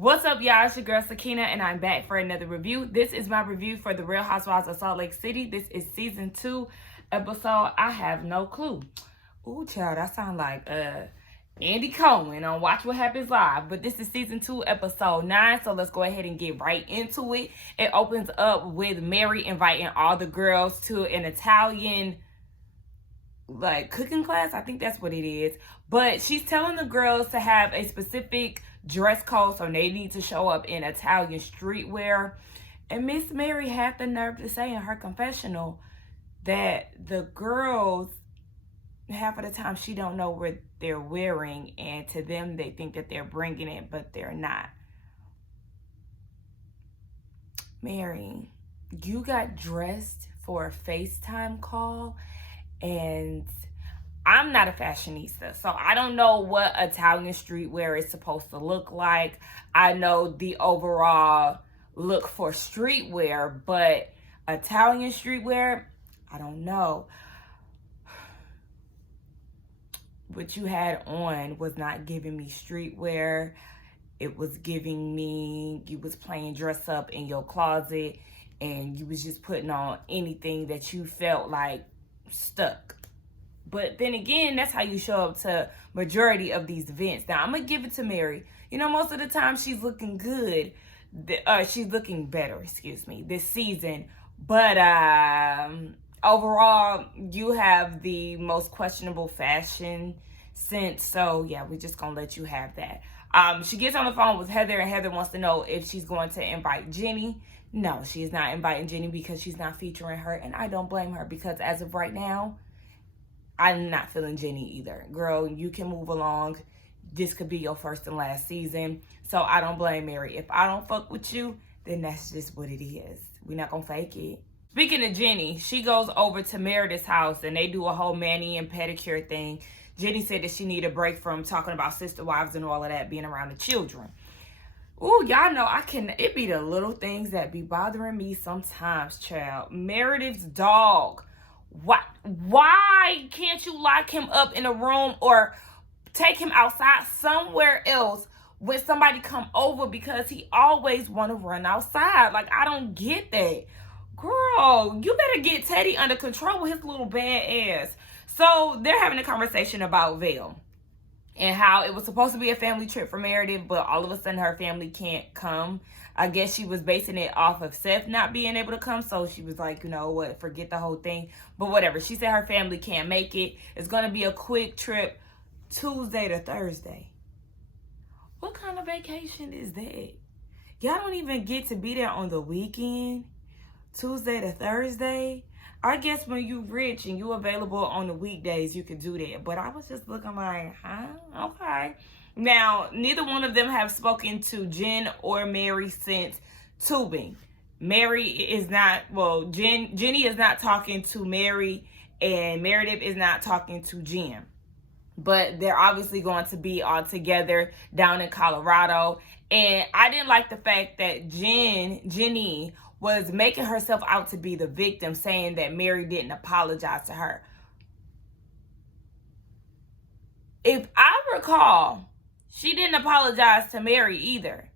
What's up, y'all? It's your girl Sakina, and I'm back for another review. This is my review for The Real Housewives of Salt Lake City. This is season 2, episode I Have No Clue. Ooh, child, that sound like Andy Cohen on Watch What Happens Live. But this is season 2, episode 9, so let's go ahead and get right into it. It opens up with Mary inviting all the girls to an Italian cooking class. I think that's what it is. But she's telling the girls to have a specific dress code, so they need to show up in Italian streetwear. And Miss Mary had the nerve to say in her confessional that the girls, half of the time, she don't know what they're wearing, and to them they think that they're bringing it, but they're not. Mary, you got dressed for a FaceTime call, and I'm not a fashionista, so I don't know what Italian streetwear is supposed to look like. I know the overall look for streetwear, but Italian streetwear, I don't know. What you had on was not giving me streetwear. It was giving me, you was playing dress up in your closet, and you was just putting on anything that you felt like stuck. But then again, that's how you show up to majority of these events. Now, I'm going to give it to Mary. You know, most of the time she's looking good. She's looking better, this season. But overall, you have the most questionable fashion sense. So, yeah, we're just going to let you have that. She gets on the phone with Heather, and Heather wants to know if she's going to invite Jenny. No, she is not inviting Jenny because she's not featuring her. And I don't blame her because as of right now, I'm not feeling Jenny either. Girl, you can move along. This could be your first and last season. So I don't blame Mary. If I don't fuck with you, then that's just what it is. We're not going to fake it. Speaking of Jenny, she goes over to Meredith's house and they do a whole mani and pedicure thing. Jenny said that she need a break from talking about sister wives and all of that, being around the children. Ooh, y'all know it be the little things that be bothering me sometimes, child. Meredith's dog. Why can't you lock him up in a room or take him outside somewhere else when somebody come over, because he always want to run outside? Like, I don't get that. Girl, you better get Teddy under control with his little bad ass. So they're having a conversation about Vail and how it was supposed to be a family trip for Meredith, but all of a sudden her family can't come. I guess she was basing it off of Seth not being able to come, so she was like, you know what, forget the whole thing. But whatever, she said her family can't make it. It's going to be a quick trip Tuesday to Thursday. What kind of vacation is that? Y'all don't even get to be there on the weekend, Tuesday to Thursday. I guess when you rich and you available on the weekdays, you could do that. But I was just looking like, huh? Okay. Now, neither one of them have spoken to Jen or Mary since tubing. Mary is not, Jenny is not talking to Mary, and Meredith is not talking to Jen. But they're obviously going to be all together down in Colorado. And I didn't like the fact that Jenny was making herself out to be the victim, saying that Mary didn't apologize to her. If I recall, she didn't apologize to Mary either.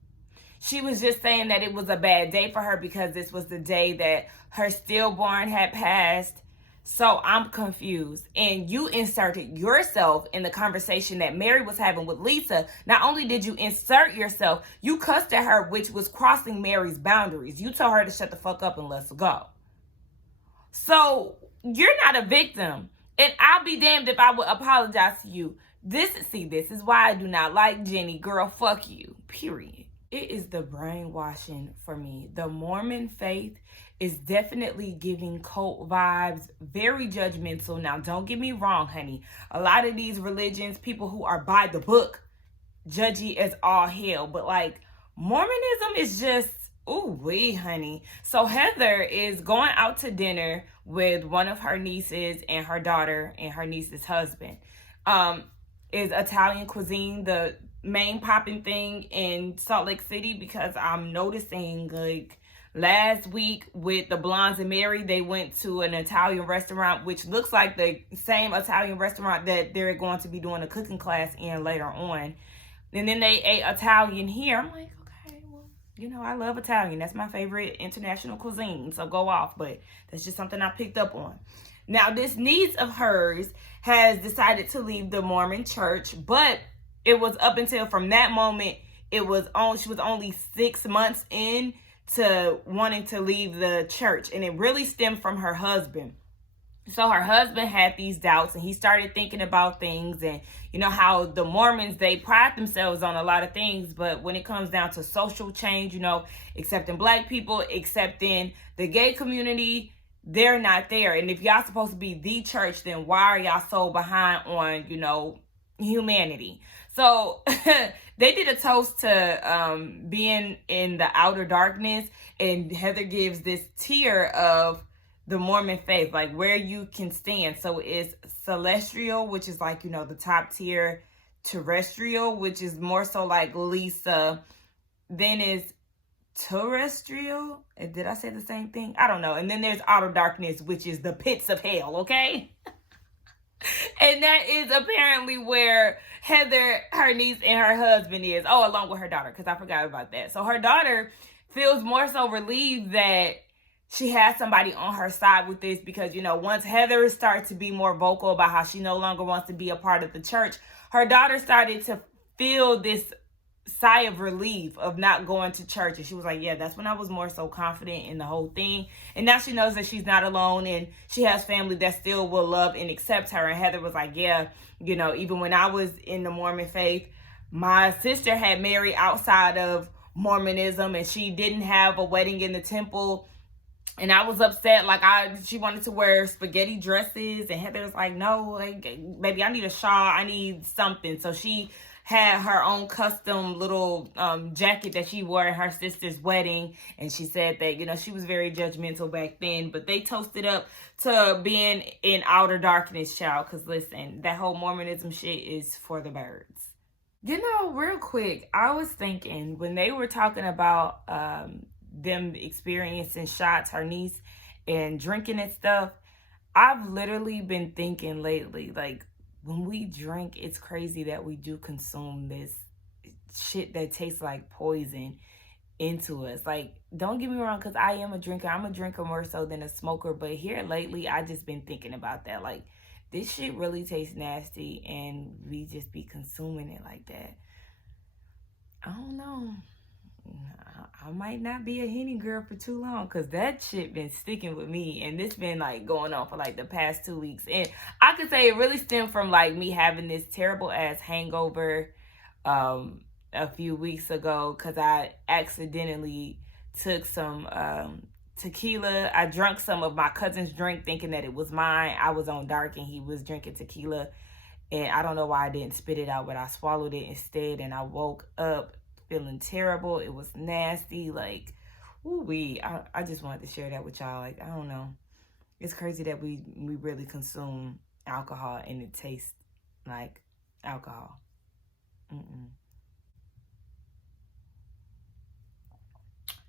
She was just saying that it was a bad day for her because this was the day that her stillborn had passed. So I'm confused. And you inserted yourself in the conversation that Mary was having with Lisa. Not only did you insert yourself, you cussed at her, which was crossing Mary's boundaries. You told her to shut the fuck up and let's go. So you're not a victim. And I'll be damned if I would apologize to you. This is why I do not like Jenny. Girl, fuck you. Period. It is the brainwashing for me. The Mormon faith is definitely giving cult vibes, very judgmental. Now, don't get me wrong, honey. A lot of these religions, people who are by the book, judgy as all hell. But like, Mormonism is just, ooh wee, honey. So Heather is going out to dinner with one of her nieces and her daughter and her niece's husband. Is Italian cuisine the main popping thing in Salt Lake City? Because I'm noticing, like, last week with the Blondes and Mary, they went to an Italian restaurant, which looks like the same Italian restaurant that they're going to be doing a cooking class in later on. And then they ate Italian here. I'm like, okay. You know, I love Italian. That's my favorite international cuisine. So go off. But that's just something I picked up on. Now, this niece of hers has decided to leave the Mormon church, but it was up until from that moment, she was only 6 months in to wanting to leave the church. And it really stemmed from her husband. So her husband had these doubts, and he started thinking about things, and you know how the Mormons, they pride themselves on a lot of things, but when it comes down to social change, you know, accepting black people, accepting the gay community, they're not there. And if y'all supposed to be the church, then why are y'all so behind on, you know, humanity? So they did a toast to being in the outer darkness, and Heather gives this tier of the Mormon faith, like where you can stand. So it's celestial, which is like, you know, the top tier, terrestrial, which is more so like Lisa, then is terrestrial. Did I say the same thing? I don't know. And then there's outer darkness, which is the pits of hell, okay? And that is apparently where Heather, her niece, and her husband is. Oh, along with her daughter, because I forgot about that. So her daughter feels more so relieved that she has somebody on her side with this, because, you know, once Heather started to be more vocal about how she no longer wants to be a part of the church, her daughter started to feel this sigh of relief of not going to church. And she was like, yeah, that's when I was more so confident in the whole thing. And now she knows that she's not alone, and she has family that still will love and accept her. And Heather was like, yeah, you know, even when I was in the Mormon faith, my sister had married outside of Mormonism, and she didn't have a wedding in the temple. And I was upset, like she wanted to wear spaghetti dresses, and Heather was like, no, like, baby, I need a shawl, I need something. So she had her own custom little jacket that she wore at her sister's wedding, and she said that, you know, she was very judgmental back then, but they toasted up to being in outer darkness, child, because listen, that whole Mormonism shit is for the birds. You know, real quick, I was thinking when they were talking about them experiencing shots, her niece, and drinking and stuff, I've literally been thinking lately, like, when we drink, it's crazy that we do consume this shit that tastes like poison into us. Like, don't get me wrong, because I am a drinker. I'm a drinker more so than a smoker, but here lately, I just been thinking about that. Like, this shit really tastes nasty, and we just be consuming it like that. I don't know. I might not be a Henny girl for too long, because that shit been sticking with me, and this been like going on for like the past 2 weeks. And I could say it really stemmed from like me having this terrible ass hangover a few weeks ago, because I accidentally took some tequila. I drank some of my cousin's drink thinking that it was mine. I was on dark and he was drinking tequila, and I don't know why I didn't spit it out, but I swallowed it instead, and I woke up feeling terrible. It was nasty. Like, ooh-wee. I just wanted to share that with y'all. Like, I don't know. It's crazy that we really consume alcohol and it tastes like alcohol.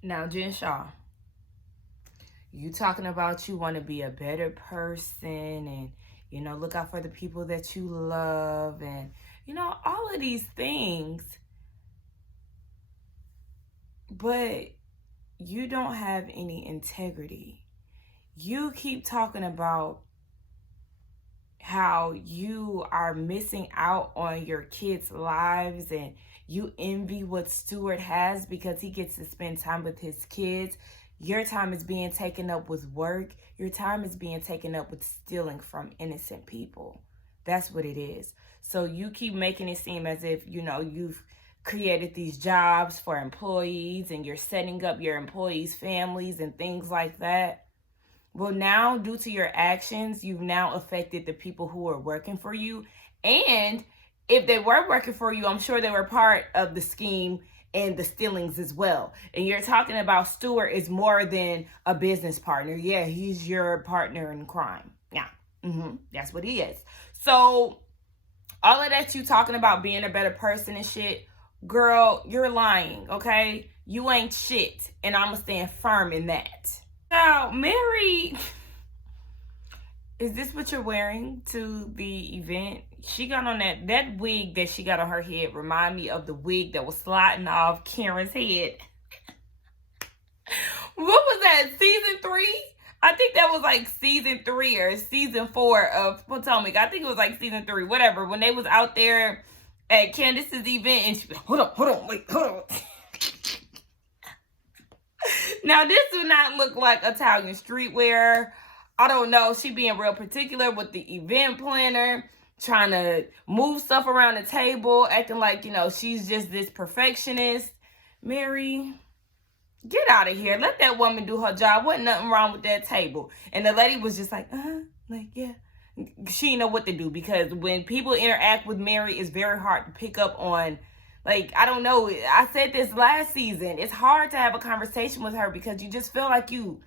Now, Jen Shaw, you talking about you want to be a better person, and, you know, look out for the people that you love, and, you know, all of these things. But you don't have any integrity. You keep talking about how you are missing out on your kids' lives, and you envy what Stuart has because he gets to spend time with his kids. Your time is being taken up with work. Your time is being taken up with stealing from innocent people. That's what it is. So you keep making it seem as if, you know, you've created these jobs for employees, and you're setting up your employees' families and things like that. Well, now, due to your actions, you've now affected the people who are working for you. And if they were working for you, I'm sure they were part of the scheme and the stealings as well. And you're talking about Stuart is more than a business partner. Yeah, he's your partner in crime. Yeah, that's what he is. So all of that you talking about being a better person and shit, girl, you're lying, okay? You ain't shit, and I'm gonna stand firm in that. Now, Mary, is this what you're wearing to the event? She got on that wig that she got on her head remind me of the wig that was sliding off Karen's head What was that? Season 3? I think that was like season 3 or season 4 of Potomac. I think it was like season 3, whatever. When they was out there at Candace's event and she hold on, wait, hold on. Now this do not look like Italian streetwear. I don't know. She being real particular with the event planner, trying to move stuff around the table, acting like, she's just this perfectionist. Mary, get out of here. Let that woman do her job. Wasn't nothing wrong with that table. And the lady was just like, yeah. She didn't know what to do, because when people interact with Mary, it's very hard to pick up on, like, I don't know. I said this last season. It's hard to have a conversation with her because you just feel like you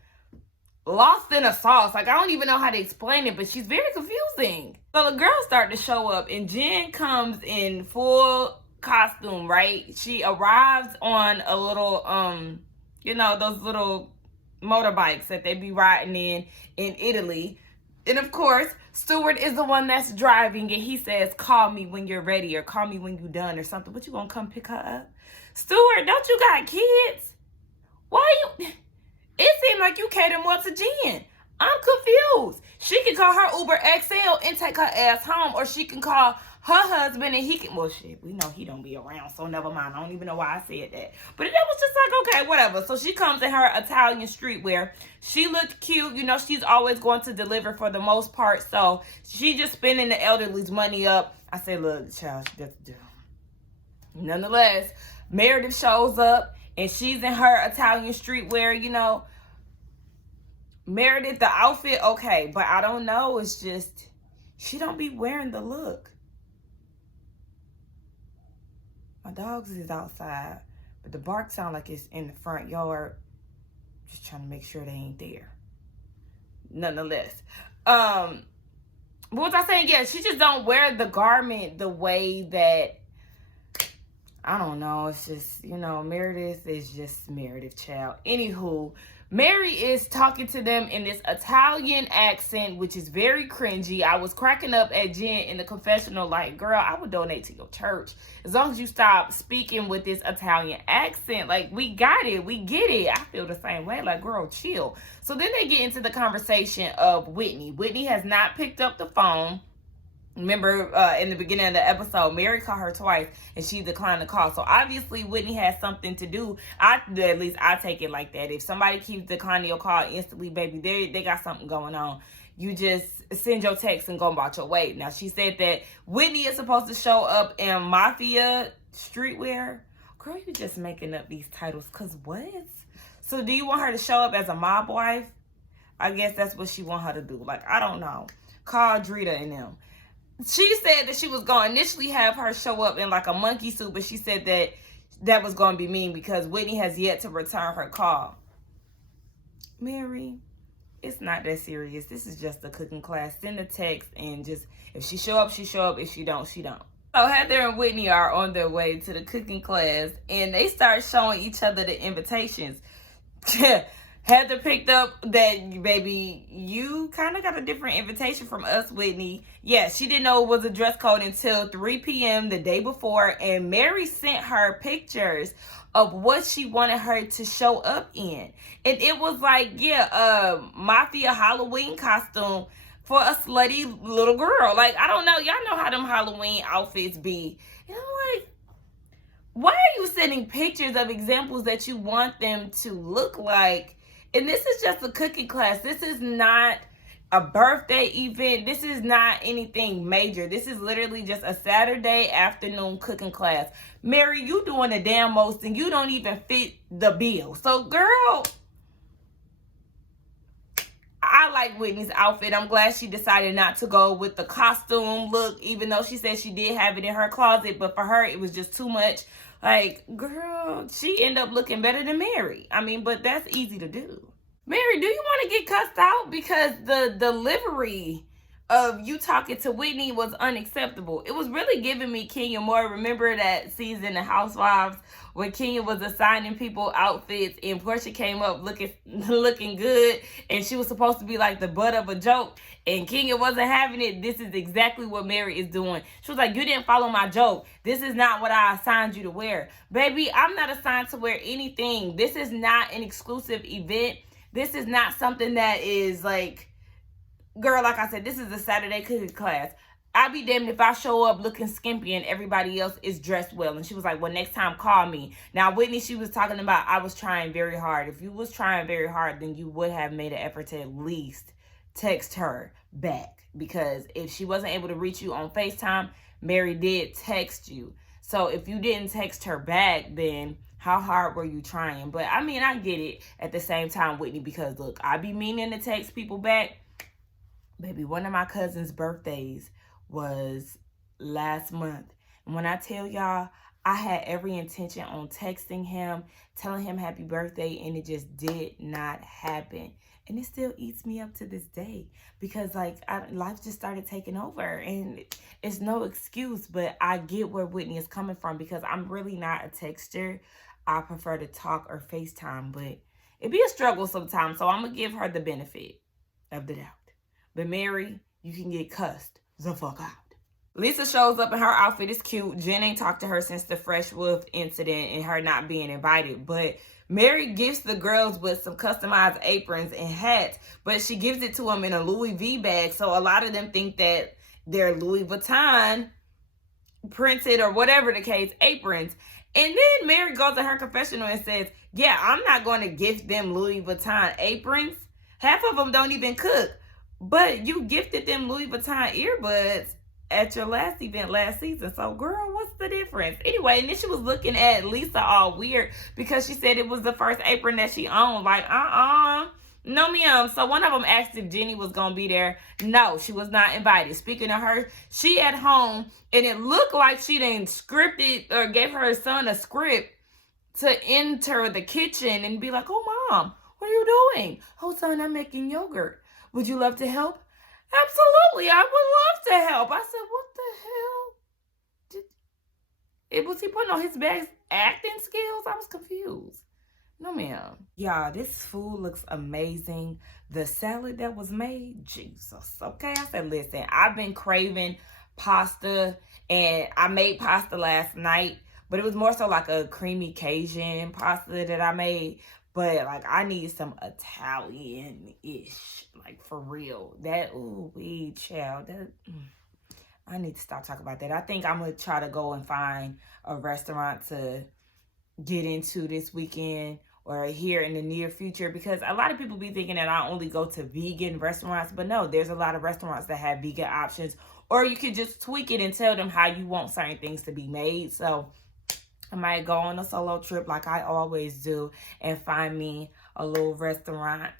lost in a sauce. Like, I don't even know how to explain it, but she's very confusing. So the girls start to show up, and Jen comes in full costume, right? She arrives on a little, those little motorbikes that they be riding in Italy. And of course, Stuart is the one that's driving, and he says, call me when you're ready, or call me when you're done, or something. But you gonna come pick her up? Stuart, don't you got kids? Why you... It seemed like you cater more to Jen. I'm confused. She can call her Uber XL and take her ass home, or she can call her husband and he can... Well, shit, we know he don't be around, so never mind. I don't even know why I said that. But that was just like, okay, whatever. So she comes in her Italian streetwear. She looked cute. She's always going to deliver for the most part. So she just spending the elderly's money up. I say, look, child, nonetheless, Meredith shows up. And she's in her Italian streetwear, Meredith, the outfit, okay. But I don't know. It's just, she don't be wearing the look. My dogs is outside. But the bark sound like it's in the front yard. Just trying to make sure they ain't there. Nonetheless. What was I saying? Yeah, she just don't wear the garment the way that, I don't know. It's just, Meredith is just Meredith, child. Anywho, Mary is talking to them in this Italian accent, which is very cringy. I was cracking up at Jen in the confessional like, girl, I would donate to your church as long as you stop speaking with this Italian accent. Like, we got it. We get it. I feel the same way. Like, girl, chill. So then they get into the conversation of Whitney. Whitney has not picked up the phone. Remember, in the beginning of the episode, Mary called her twice, and she declined the call. So, obviously, Whitney has something to do. At least I take it like that. If somebody keeps declining your call instantly, baby, they got something going on. You just send your text and go about your way. Now, she said that Whitney is supposed to show up in Mafia streetwear. Girl, you just making up these titles, because what? So, do you want her to show up as a mob wife? I guess that's what she want her to do. Like, I don't know. Call Drita and them. She said that she was going to initially have her show up in like a monkey suit, but she said that that was going to be mean because Whitney has yet to return her call. Mary, it's not that serious. This is just a cooking class. Send a text and just, if she show up, she show up. If she don't, she don't. So Heather and Whitney are on their way to the cooking class, and they start showing each other the invitations. Heather picked up that, baby, you kind of got a different invitation from us, Whitney. Yeah, she didn't know it was a dress code until 3 p.m. the day before. And Mary sent her pictures of what she wanted her to show up in. And it was like, yeah, Mafia Halloween costume for a slutty little girl. Like, I don't know. Y'all know how them Halloween outfits be. And I'm like, why are you sending pictures of examples that you want them to look like? And this is just a cooking class. This is not a birthday event. This is not anything major. This is literally just a Saturday afternoon cooking class. Mary, you doing the damn most and you don't even fit the bill. So, girl, I like Whitney's outfit. I'm glad she decided not to go with the costume look, even though she said she did have it in her closet. But for her, it was just too much. Like, girl, she ended up looking better than Mary. I mean, but that's easy to do. Mary, do you want to get cussed out? Because the delivery of you talking to Whitney was unacceptable. It was really giving me Kenya Moore. Remember that season of Housewives when Kenya was assigning people outfits and Portia came up looking good and she was supposed to be like the butt of a joke and Kenya wasn't having it? This is exactly what Mary is doing. She was like, you didn't follow my joke. This is not what I assigned you to wear. Baby, I'm not assigned to wear anything. This is not an exclusive event. This is not something that is like, girl, like I said, this is a Saturday cooking class. I'd be damned if I show up looking skimpy and everybody else is dressed well. And she was like, well, next time call me. Now, Whitney, she was talking about I was trying very hard. If you was trying very hard, then you would have made an effort to at least text her back. Because if she wasn't able to reach you on FaceTime, Mary did text you. So if you didn't text her back, then how hard were you trying? But I mean, I get it at the same time, Whitney, because look, I be meaning to text people back. Baby, one of my cousin's birthdays was last month. And when I tell y'all, I had every intention on texting him, telling him happy birthday, and it just did not happen. And it still eats me up to this day because like life just started taking over and it's no excuse, but I get where Whitney is coming from because I'm really not a texter. I prefer to talk or FaceTime, but it be a struggle sometimes. So I'm going to give her the benefit of the doubt. But Mary, you can get cussed the fuck out. Lisa shows up and her outfit is cute. Jen ain't talked to her since the Fresh Wolf incident and her not being invited. But Mary gifts the girls with some customized aprons and hats. But she gives it to them in a Louis V bag. So a lot of them think that they're Louis Vuitton printed or whatever the case aprons. And then Mary goes to her confessional and says, yeah, I'm not going to gift them Louis Vuitton aprons. Half of them don't even cook. But you gifted them Louis Vuitton earbuds at your last event last season. So, girl, what's the difference? Anyway, and then she was looking at Lisa all weird because she said it was the first apron that she owned. Like, no, ma'am. So one of them asked if Jenny was going to be there. No, she was not invited. Speaking of her, she at home, and it looked like she didn't scripted or gave her son a script to enter the kitchen and be like, oh, Mom, what are you doing? Oh, son, I'm making yogurt. Would you love to help? Absolutely, I would love to help. I said, what the hell? Was he putting on his best acting skills? I was confused. No, ma'am. Y'all, this food looks amazing. The salad that was made, Jesus. Okay, I said, listen, I've been craving pasta, and I made pasta last night, but it was more so like a creamy Cajun pasta that I made. But, like, I need some Italian-ish, like, for real. That, ooh, wee, child. I need to stop talking about that. I think I'm going to try to go and find a restaurant to get into this weekend or here in the near future. Because a lot of people be thinking that I only go to vegan restaurants. But, no, there's a lot of restaurants that have vegan options. Or you could just tweak it and tell them how you want certain things to be made. So I might go on a solo trip like I always do and find me a little restaurant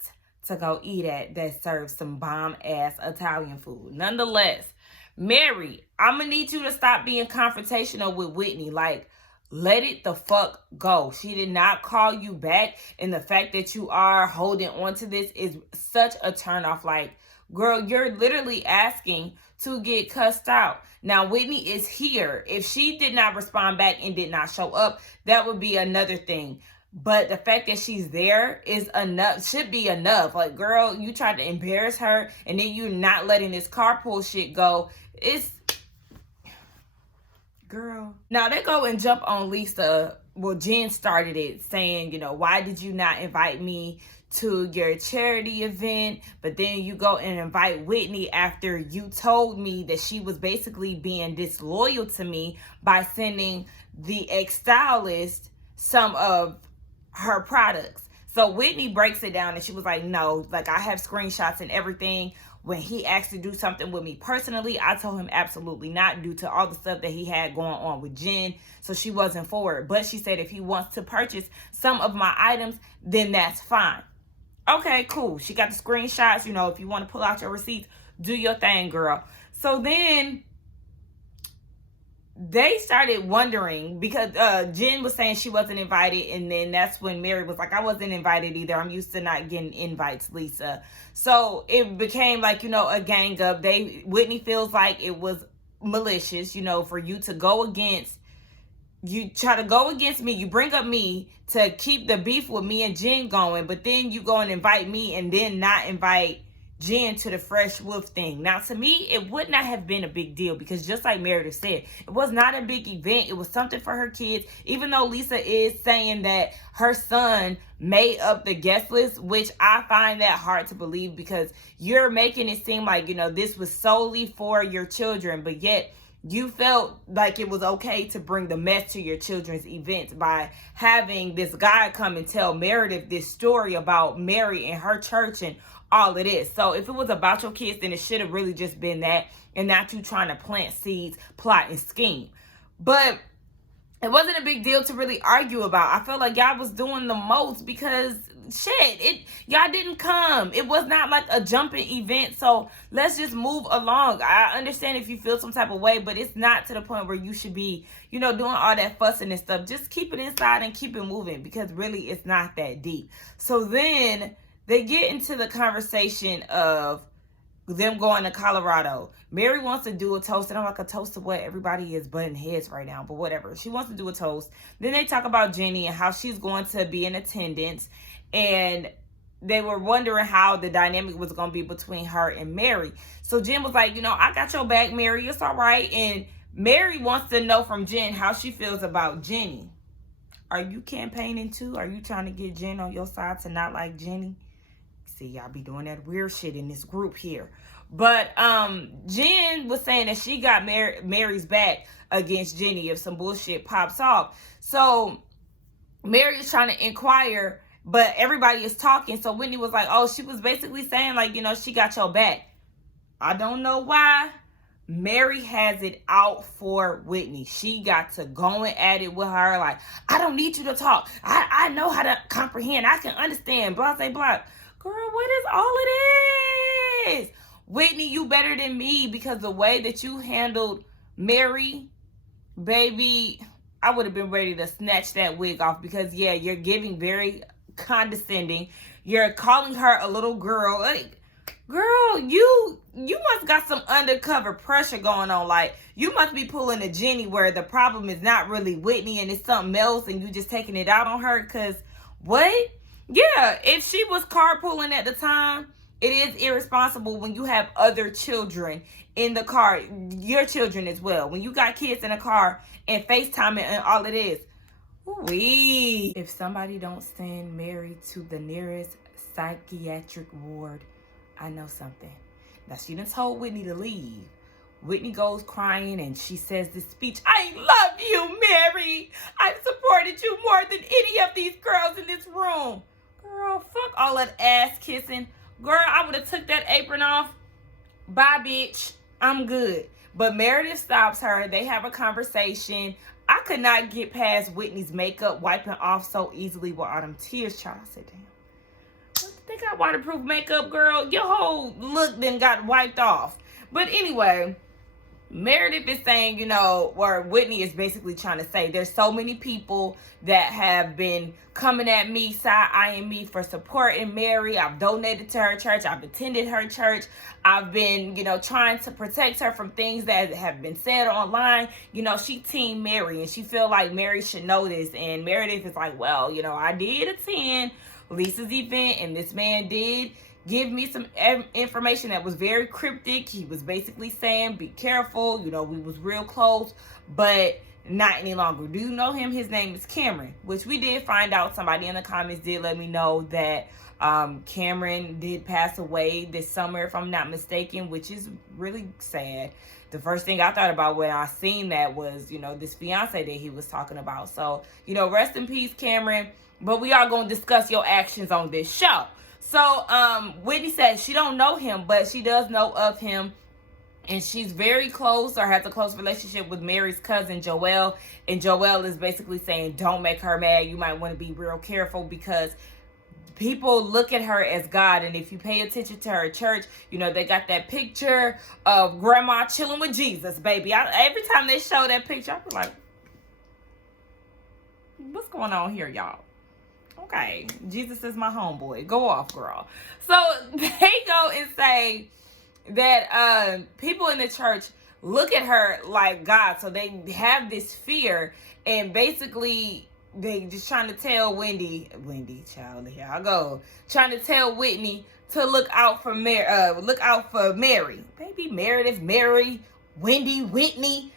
to go eat at that serves some bomb-ass Italian food. Nonetheless, Mary, I'm going to need you to stop being confrontational with Whitney. Like, let it the fuck go. She did not call you back, and the fact that you are holding on to this is such a turnoff. Like, girl, you're literally asking to get cussed out. Now, Whitney is here. If she did not respond back and did not show up, that would be another thing. But the fact that she's there is enough, should be enough. Like, girl, you tried to embarrass her, and then you're not letting this carpool shit go. It's, girl. Now, they go and jump on Lisa. Well, Jen started it saying, you know, why did you not invite me to your charity event? But then you go and invite Whitney after you told me that she was basically being disloyal to me by sending the ex-stylist some of her products. So Whitney breaks it down and she was like, no, like I have screenshots and everything. When he asked to do something with me personally, I told him absolutely not due to all the stuff that he had going on with Jen. So she wasn't for it. But she said if he wants to purchase some of my items, then that's fine. Okay, cool. She got the screenshots. You know, if you want to pull out your receipts, do your thing, girl. So then they started wondering because Jen was saying she wasn't invited, and then that's when Mary was like, I wasn't invited either. I'm used to not getting invites, Lisa. So it became like, a gang up. Whitney feels like it was malicious, for you to go against, you try to go against me, you bring up me to keep the beef with me and Jen going, but then you go and invite me and then not invite Jen to the Fresh Wolf thing. Now, to me, it would not have been a big deal because just like Meredith said, it was not a big event. It was something for her kids, even though Lisa is saying that her son made up the guest list, which I find that hard to believe because you're making it seem like, this was solely for your children, but yet you felt like it was okay to bring the mess to your children's events by having this guy come and tell Meredith this story about Mary and her church and all of this. So if it was about your kids, then it should have really just been that and not you trying to plant seeds, plot, and scheme. But it wasn't a big deal to really argue about. I felt like y'all was doing the most because y'all didn't come. It was not like a jumping event. So let's just move along. I understand if you feel some type of way, but it's not to the point where you should be, doing all that fussing and stuff. Just keep it inside and keep it moving because really it's not that deep. So then they get into the conversation of them going to Colorado. Mary wants to do a toast, and I'm like, a toast to what? Everybody is butting heads right now, but whatever. She wants to do a toast. Then they talk about Jenny and how she's going to be in attendance, and they were wondering how the dynamic was going to be between her and Mary. So Jen was like, I got your back, Mary. It's all right. And Mary wants to know from Jen how she feels about Jenny. Are you campaigning too? Are you trying to get Jen on your side to not like Jenny? See, y'all be doing that weird shit in this group here. But Jen was saying that she got Mary's back against Jenny if some bullshit pops off. So Mary is trying to inquire, but everybody is talking. So Whitney was like, oh, she was basically saying like, she got your back. I don't know why. Mary has it out for Whitney. She got to going at it with her like, I don't need you to talk. I know how to comprehend. I can understand. Blah, blah, blah. Girl, what is all of this? Whitney, you better than me because the way that you handled Mary, baby, I would have been ready to snatch that wig off because, yeah, you're giving very condescending. You're calling her a little girl. Like, girl, you must got some undercover pressure going on. Like, you must be pulling a Jenny where the problem is not really Whitney and it's something else and you just taking it out on her because what? Yeah, if she was carpooling at the time, it is irresponsible when you have other children in the car, your children as well. When you got kids in a car and FaceTiming and all it is. Wee. If somebody don't send Mary to the nearest psychiatric ward, I know something. Now, she done told Whitney to leave. Whitney goes crying and she says this speech, I love you, Mary. I've supported you more than any of these girls in this room. Girl, fuck all that ass kissing. Girl, I would have took that apron off. Bye, bitch. I'm good. But Meredith stops her. They have a conversation. I could not get past Whitney's makeup wiping off so easily with all them tears. Child, I said, damn. They got waterproof makeup, girl. Your whole look then got wiped off. But anyway, Meredith is saying, or Whitney is basically trying to say there's so many people that have been coming at me, side-eyeing me for supporting Mary. I've donated to her church. I've attended her church. I've been, trying to protect her from things that have been said online. She team Mary and she feel like Mary should know this. And Meredith is like, well, I did attend Lisa's event and this man did give me some information that was very cryptic. He was basically saying, be careful. We was real close, but not any longer. Do you know him? His name is Cameron, which we did find out. Somebody in the comments did let me know that Cameron did pass away this summer, if I'm not mistaken, which is really sad. The first thing I thought about when I seen that was, this fiance that he was talking about. So, rest in peace, Cameron. But we are going to discuss your actions on this show. So, Whitney says she don't know him, but she does know of him. And she's very close or has a close relationship with Mary's cousin, Joelle. And Joelle is basically saying, don't make her mad. You might want to be real careful because people look at her as God. And if you pay attention to her church, you know, they got that picture of grandma chilling with Jesus, baby. Every time they show that picture, I be like, what's going on here, y'all? Okay, Jesus is my homeboy. Go off, girl. So they go and say that people in the church look at her like God. So they have this fear, and basically they just trying to tell Wendy, child, here I go, trying to tell Whitney to look out for Mary. Baby, Meredith, Mary, Wendy, Whitney.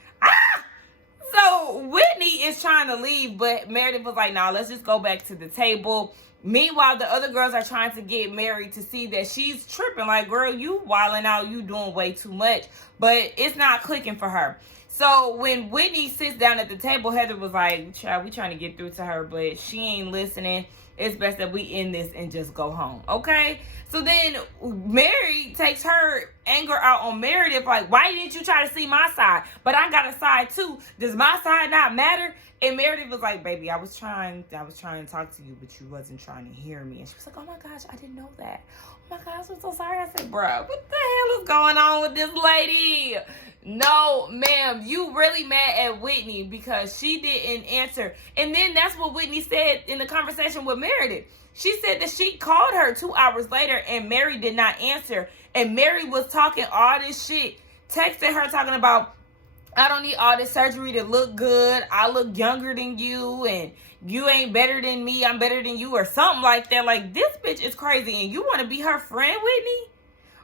So Whitney is trying to leave, but Meredith was like, nah, let's just go back to the table. Meanwhile, the other girls are trying to get Mary to see that she's tripping. Like, girl, you wilding out. You doing way too much. But it's not clicking for her. So when Whitney sits down at the table, Heather was like, child, we trying to get through to her, but she ain't listening. It's best that we end this and just go home. Okay? So then Mary takes her anger out on Meredith. Like, why didn't you try to see my side? But I got a side too. Does my side not matter? And Meredith was like, baby, I was trying to talk to you, but you wasn't trying to hear me. And she was like, oh my gosh, I didn't know that. Oh my gosh, I'm so sorry. I said, bruh, what the hell is going on with this lady? No, ma'am, you really mad at Whitney because she didn't answer. And then that's what Whitney said in the conversation with Meredith. She said that she called her 2 hours later and Mary did not answer. And Mary was talking all this shit, texting her talking about, I don't need all this surgery to look good. I look younger than you and you ain't better than me. I'm better than you or something like that. Like, this bitch is crazy and you want to be her friend, Whitney?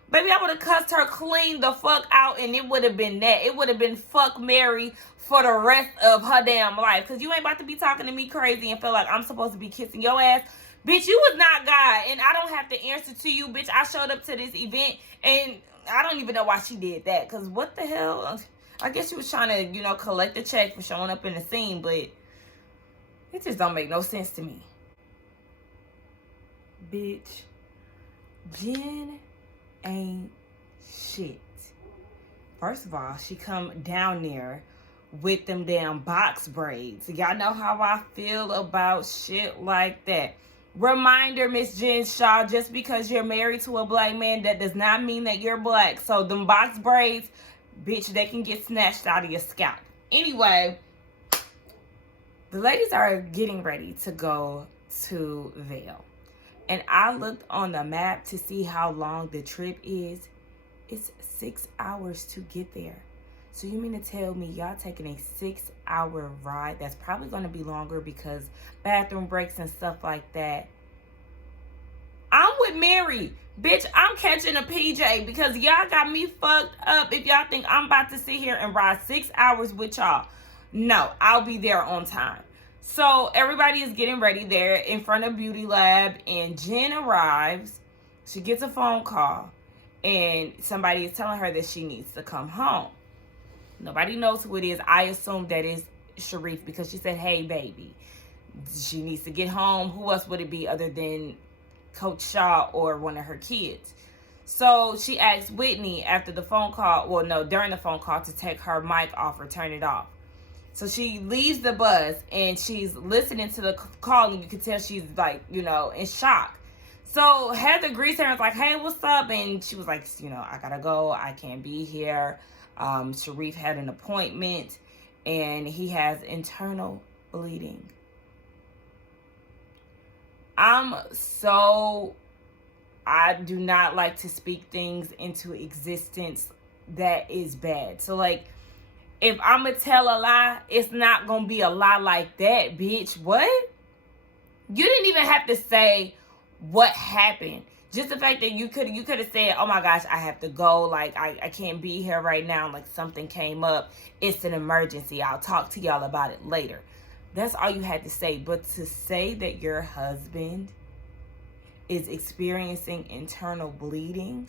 Baby, I would have cussed her clean the fuck out and it would have been that. It would have been fuck Mary for the rest of her damn life. Because you ain't about to be talking to me crazy and feel like I'm supposed to be kissing your ass. Bitch, you was not God and I don't have to answer to you. Bitch, I showed up to this event and I don't even know why she did that. Because what the hell? I guess she was trying to, you know, collect a check for showing up in the scene. But it just don't make no sense to me. Bitch, Jen ain't shit. First of all, she come down there with them damn box braids. Y'all know how I feel about shit like that. Reminder, Miss Jen Shaw, just because you're married to a black man, that does not mean that you're black. So them box braids, bitch, they can get snatched out of your scalp. Anyway, the ladies are getting ready to go to Vail. And I looked on the map to see how long the trip is. It's 6 hours to get there. So you mean to tell me y'all taking a 6-hour ride? That's probably going to be longer because bathroom breaks and stuff like that. I'm with Mary. Bitch, I'm catching a PJ because y'all got me fucked up if y'all think I'm about to sit here and ride 6 hours with y'all. No, I'll be there on time. So everybody is getting ready there in front of Beauty Lab and Jen arrives. She gets a phone call and somebody is telling her that she needs to come home. Nobody knows who it is. I assume that it's Sharif because she said, hey, baby. She needs to get home. Who else would it be other than Coach Shaw or one of her kids? So she asked Whitney after the phone call, well, no, during the phone call to take her mic off or turn it off. So she leaves the bus and she's listening to the call and you can tell she's like, you know, in shock. So Heather greets her and is like, hey, what's up? And she was like, you know, I gotta go. I can't be here. Sharif had an appointment and he has internal bleeding. I do not like to speak things into existence that is bad. So like, if I'm going to tell a lie, it's not going to be a lie like that, bitch. What? You didn't even have to say what happened. Just the fact that you could have said, oh my gosh, I have to go. Like, I can't be here right now. Like, something came up. It's an emergency. I'll talk to y'all about it later. That's all you had to say. But to say that your husband is experiencing internal bleeding,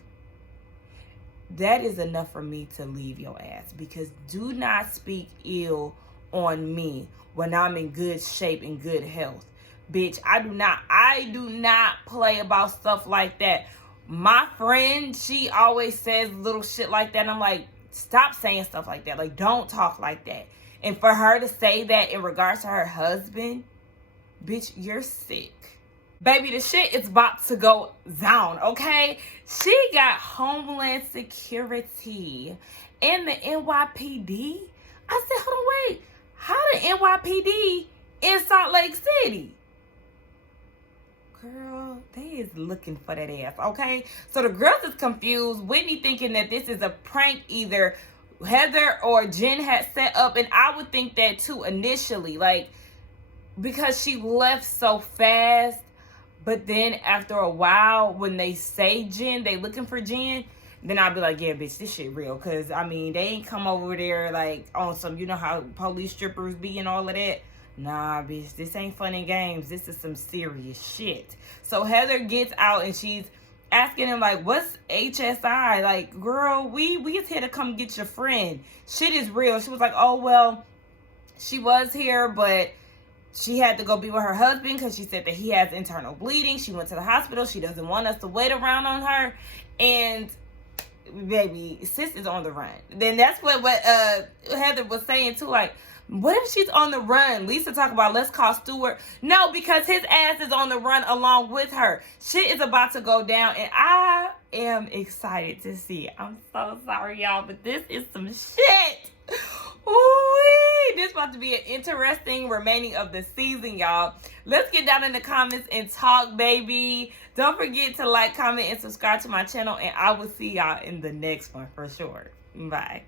that is enough for me to leave your ass. Because do not speak ill on me when I'm in good shape and good health. Bitch, I do not play about stuff like that. My friend, she always says little shit like that. And I'm like, stop saying stuff like that. Like, don't talk like that. And for her to say that in regards to her husband, bitch, you're sick. Baby, the shit is about to go down, okay? She got Homeland Security and the NYPD. I said, hold on, wait. How the NYPD in Salt Lake City? Girl, they is looking for that ass, okay? So the girls is confused. Whitney thinking that this is a prank either Heather or Jen had set up. And I would think that too initially. Like, because she left so fast. But then after a while, when they say Jen, they looking for Jen, then I'll be like, yeah, bitch, this shit real. Because, I mean, they ain't come over there, like, on some, you know how police strippers be and all of that. Nah, bitch, this ain't fun and games. This is some serious shit. So Heather gets out and she's asking him, like, what's HSI? Like, girl, we is here to come get your friend. Shit is real. She was like, oh, well, she was here, but she had to go be with her husband because she said that he has internal bleeding. She went to the hospital. She doesn't want us to wait around on her. And baby, sis is on the run. Then that's what Heather was saying too. Like, what if she's on the run? Lisa talk about, let's call Stewart. No, because his ass is on the run along with her. Shit is about to go down, and I am excited to see it. I'm so sorry, y'all, but this is some shit. Ooh, this is about to be an interesting remaining of the season, y'all. Let's get down in the comments and talk, baby. Don't forget to like, comment, and subscribe to my channel, and I will see y'all in the next one for sure. Bye.